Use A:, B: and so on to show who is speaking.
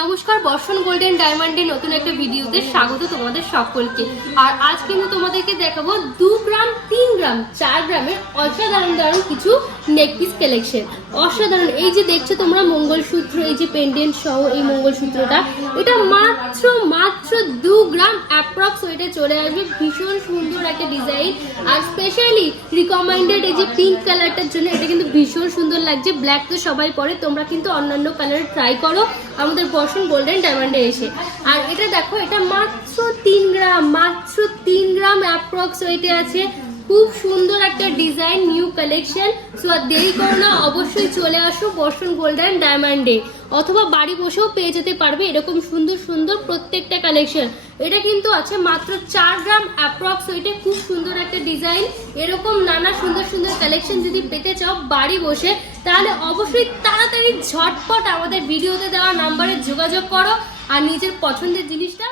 A: নমস্কার, বর্ষণ গোল্ডেন ডায়মন্ডের নতুন একটা ভিডিওতে স্বাগত তোমাদের সকলকে। আর আজ কিন্তু তোমাদেরকে দেখাবো দু গ্রাম, তিন গ্রাম, চার গ্রামের অসাধারণ দারুণ কিছু নেকপিস কালেকশন অসাধারণ। এই যে দেখছ তোমরা মঙ্গলসূত্র এই যে পেন্ডেন্ট সহ এই মঙ্গলসূত্রটা, এটা মাত্র মাত্র দু গ্রাম অ্যাপ্রক্স ওয়েটে চলে আসবে। ভীষণ সুন্দর একটা ডিজাইন আর স্পেশালি রিকমেন্ডেড এই যে পিঙ্ক কালারটার জন্য এটা কিন্তু ভীষণ সুন্দর লাগছে। ব্ল্যাক তো সবাই পরে, তোমরা কিন্তু অন্যান্য কালার ট্রাই করো। আমাদের বর্ষণ গোল্ডেন ডায়মন্ডে এসে। আর এটা দেখো, এটা মাত্র তিন গ্রাম, মাত্র তিন গ্রাম অ্যাপ্রক্স ওয়েটে আছে। খুব সুন্দর একটা ডিজাইন নিউ কালেকশন সো আর দেরি করো না, অবশ্যই চলে আসো বর্ষণ গোল্ড গোল্ডেন ডায়মন্ডে অথবা বাড়ি বসেও পেয়ে যেতে পারবে এরকম সুন্দর সুন্দর প্রত্যেকটা কালেকশন এটা কিন্তু আছে মাত্র চার গ্রাম অ্যাপ্রক্স ওইটা খুব সুন্দর একটা ডিজাইন এরকম নানা সুন্দর সুন্দর কালেকশন যদি পেতে চাও বাড়ি বসে, তাহলে অবশ্যই তাড়াতাড়ি ঝটপট আমাদের ভিডিওতে দেওয়া নাম্বারে যোগাযোগ করো। আর নিজের পছন্দের জিনিসটা